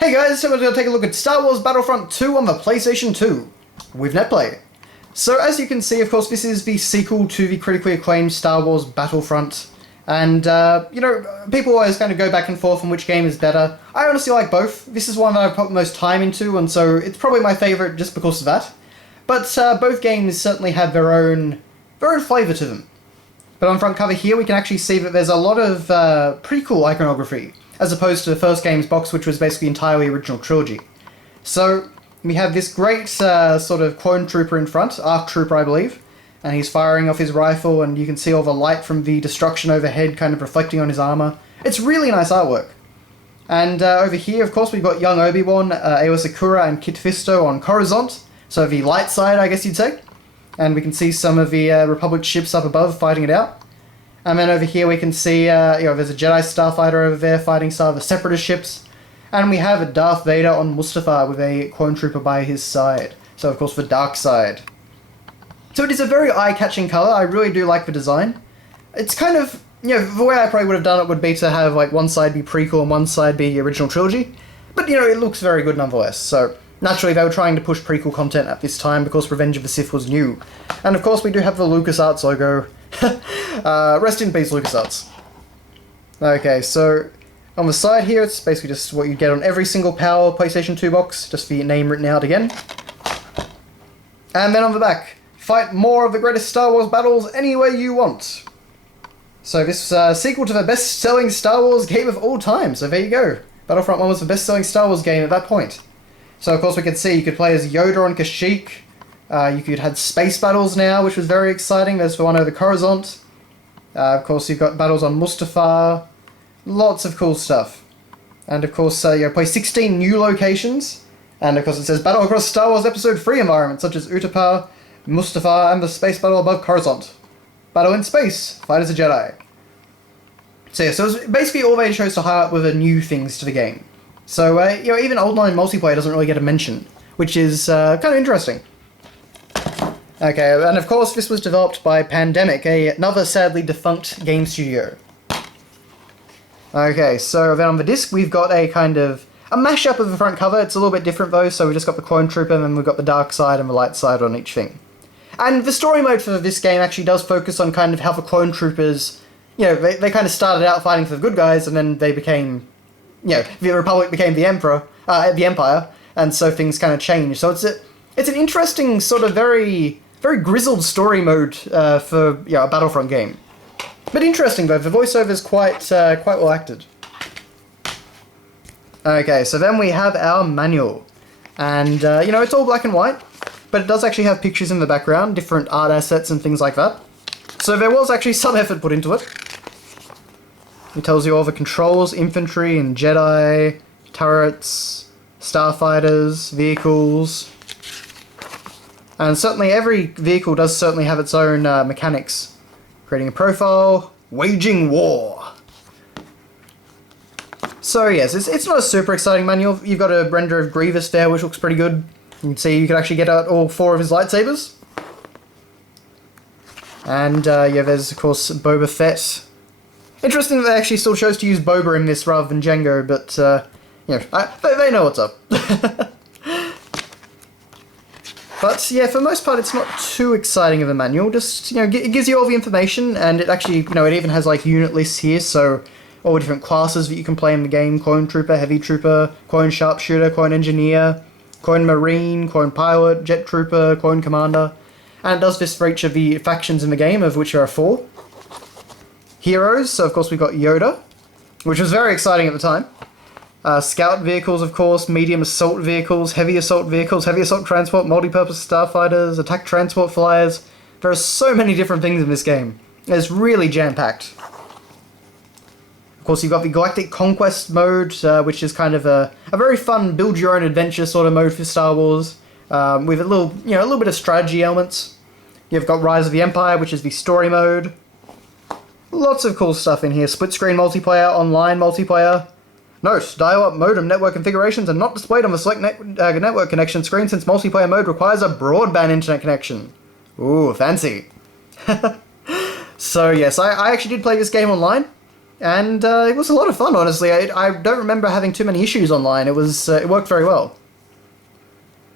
Hey guys, so we're going to take a look at Star Wars Battlefront 2 on the PlayStation 2 with NetPlay. So as you can see, of course, this is the sequel to the critically acclaimed Star Wars Battlefront. And, people always kind of go back and forth on which game is better. I honestly like both. This is one that I've put the most time into, and so it's probably my favourite just because of that. But both games certainly have their own flavour to them. But on front cover here, we can actually see that there's a lot of prequel iconography, as opposed to the first game's box, which was basically entirely original trilogy. So we have this great sort of clone trooper in front, ARC trooper I believe, and he's firing off his rifle, and you can see all the light from the destruction overhead kind of reflecting on his armour. It's really nice artwork. And over here, of course, we've got young Obi-Wan, Aayla Secura, and Kit Fisto on Coruscant, so the light side, I guess you'd say. And we can see some of the Republic ships up above fighting it out. And then over here we can see, there's a Jedi starfighter over there fighting some of the Separatist ships. And we have a Darth Vader on Mustafar with a clone trooper by his side. So, of course, the dark side. So it is a very eye-catching colour. I really do like the design. It's kind of, the way I probably would have done it would be to have, like, one side be prequel and one side be original trilogy. But, it looks very good nonetheless. So, naturally, they were trying to push prequel content at this time because Revenge of the Sith was new. And, of course, we do have the LucasArts logo. Rest in peace, LucasArts. Okay, so on the side here, it's basically just what you get on every single PAL PlayStation 2 box, just the name written out again. And then on the back, fight more of the greatest Star Wars battles any way you want. So this sequel to the best-selling Star Wars game of all time, so there you go. Battlefront 1 was the best-selling Star Wars game at that point. So of course we can see you could play as Yoda on Kashyyyk. You could have space battles now, which was very exciting. There's the one over Coruscant. Of course, you've got battles on Mustafar. Lots of cool stuff. And of course, play 16 new locations. And of course, it says battle across Star Wars Episode 3 environments, such as Utapau, Mustafar, and the space battle above Coruscant. Battle in space. Fight as a Jedi. So yeah, so it's basically all they chose to highlight were the new things to the game. So, even online multiplayer doesn't really get a mention, which is kind of interesting. Okay, and of course this was developed by Pandemic, another sadly defunct game studio. Okay, so then on the disc we've got a kind of a mashup of the front cover. It's a little bit different though, so we've just got the clone trooper and then we've got the dark side and the light side on each thing. And the story mode for this game actually does focus on kind of how the clone troopers, they kind of started out fighting for the good guys and then they became, the Republic became the Empire, and so things kind of changed. So it's an interesting sort of very grizzled story mode for a Battlefront game. But interesting though, the voiceover is quite well acted. Okay, so then we have our manual. And, it's all black and white, but it does actually have pictures in the background, different art assets and things like that. So there was actually some effort put into it. It tells you all the controls, infantry and Jedi, turrets, starfighters, vehicles. And certainly every vehicle does certainly have its own mechanics. Creating a profile, waging war. So yes, it's not a super exciting manual. You've got a render of Grievous there, which looks pretty good. You can see you can actually get out all 4 of his lightsabers. And there's of course Boba Fett. Interesting that they actually still chose to use Boba in this rather than Jango, but they know what's up. But yeah, for the most part, it's not too exciting of a manual. Just, it gives you all the information, and it actually, it even has like unit lists here, so all the different classes that you can play in the game: Clone Trooper, Heavy Trooper, Clone Sharpshooter, Clone Engineer, Clone Marine, Clone Pilot, Jet Trooper, Clone Commander. And it does this for each of the factions in the game, of which there are 4. Heroes, so of course we've got Yoda, which was very exciting at the time. Scout vehicles, of course, medium assault vehicles, heavy assault transport, multi-purpose starfighters, attack transport flyers. There are so many different things in this game. It's really jam-packed. Of course, you've got the Galactic Conquest mode, which is kind of a very fun build-your-own-adventure sort of mode for Star Wars, with a little bit of strategy elements. You've got Rise of the Empire, which is the story mode. Lots of cool stuff in here. Split-screen multiplayer, online multiplayer. Note, dial-up modem network configurations are not displayed on the select network connection screen since multiplayer mode requires a broadband internet connection. Ooh, fancy. So yes, I actually did play this game online. And it was a lot of fun, honestly. I don't remember having too many issues online. It worked very well.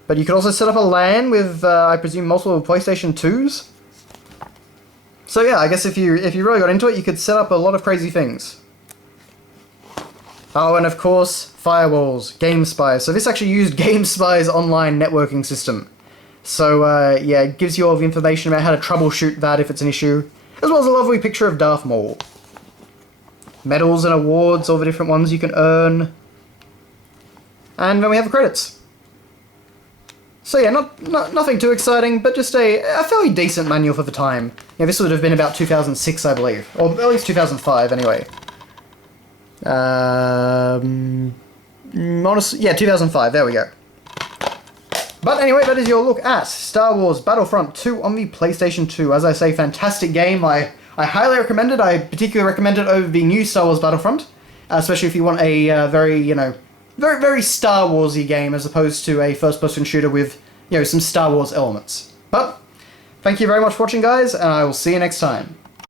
But you could also set up a LAN with, I presume, multiple PlayStation 2s. So yeah, I guess if you really got into it, you could set up a lot of crazy things. Oh, and of course, firewalls, GameSpy. So this actually used GameSpy's online networking system. So yeah, it gives you all the information about how to troubleshoot that if it's an issue, as well as a lovely picture of Darth Maul. Medals and awards, all the different ones you can earn. And then we have the credits. So yeah, nothing too exciting, but just a fairly decent manual for the time. Yeah, this would have been about 2006, I believe. Or at least 2005, anyway. Honestly, yeah, 2005, there we go. But anyway, that is your look at Star Wars Battlefront 2 on the PlayStation 2. As I say, fantastic game. I highly recommend it. I particularly recommend it over the new Star Wars Battlefront, especially if you want a very, very Star Wars-y game as opposed to a first-person shooter with, some Star Wars elements. But, thank you very much for watching, guys, and I will see you next time.